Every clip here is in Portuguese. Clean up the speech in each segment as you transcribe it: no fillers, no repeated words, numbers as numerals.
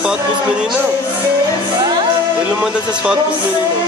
fotos pros meninos, não? Ele não manda essas fotos pros meninos, não.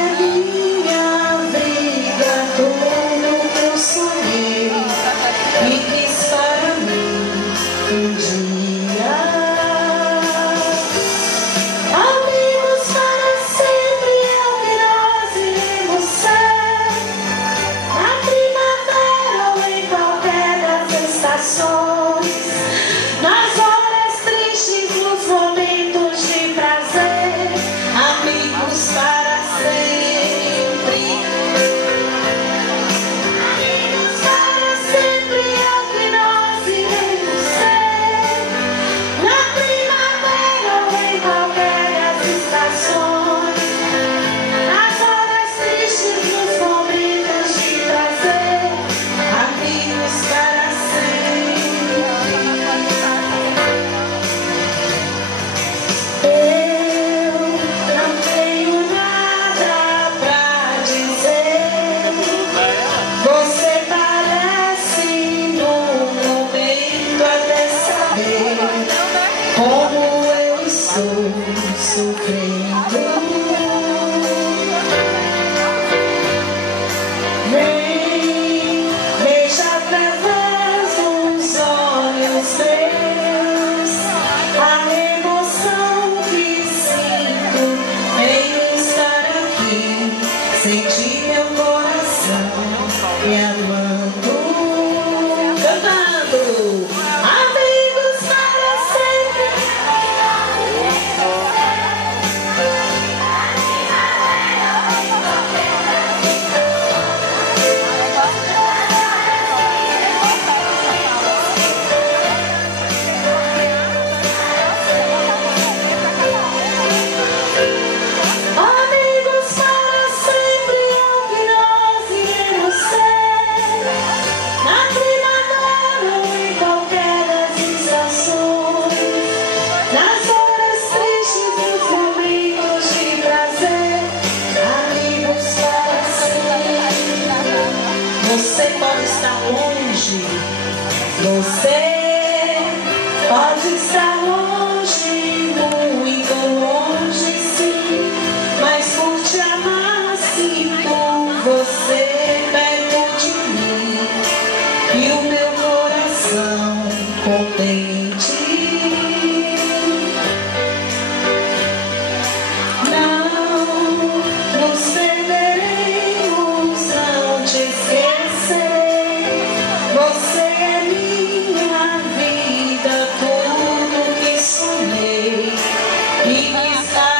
Senti meu coração me amando, cantando, amigos para sempre. Você pode estar longe, você pode estar longe, muito longe sim, mas por te amar sinto você perto de mim e o meu coração contente. E está